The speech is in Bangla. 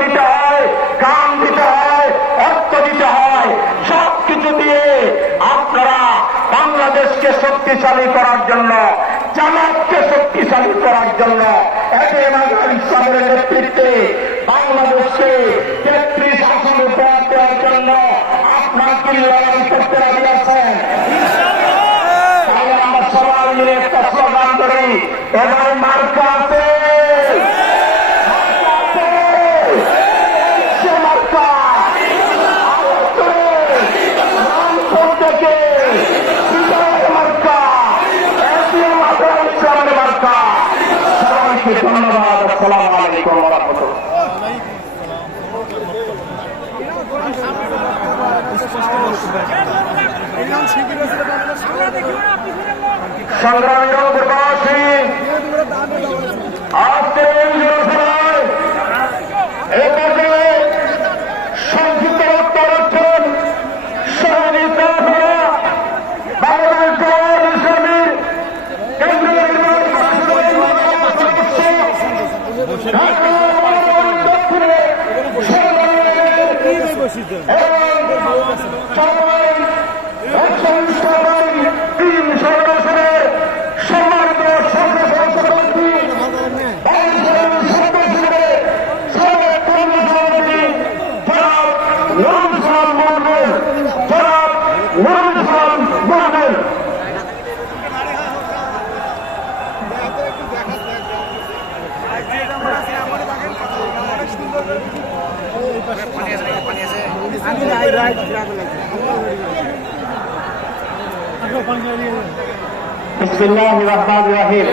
দিতে হয়, গান দিতে হয়, অর্থ দিতে হয়। সবকিছু দিয়ে আপনারা বাংলাদেশকে শক্তিশালী করার জন্য, জামাতকে শক্তিশালী করার জন্য, ইসলামের নেতৃত্বে বাংলাদেশকে 33 আসনে উপহার দেওয়ার জন্য আপনার কি লড়াই করতে রাজি আছেন? তাহলে আমরা সবাই মিলে একটা স্লোগান করি, এবার মার্কা আছে, ধন্যবাদ। আসসালামু আলাইকুম ওয়া রাহমাতুল্লাহ। সংগ্রামী প্রবাসী, আজকের এই জনসভায় এই পর্যায়ে সংক্ষিপ্ত বক্তব্য রাখছেন শহীদ বাংলাদেশ জামাত ইসলামীর কেন্দ্রীয় বিসমিল্লাহির রহমানির রহিম।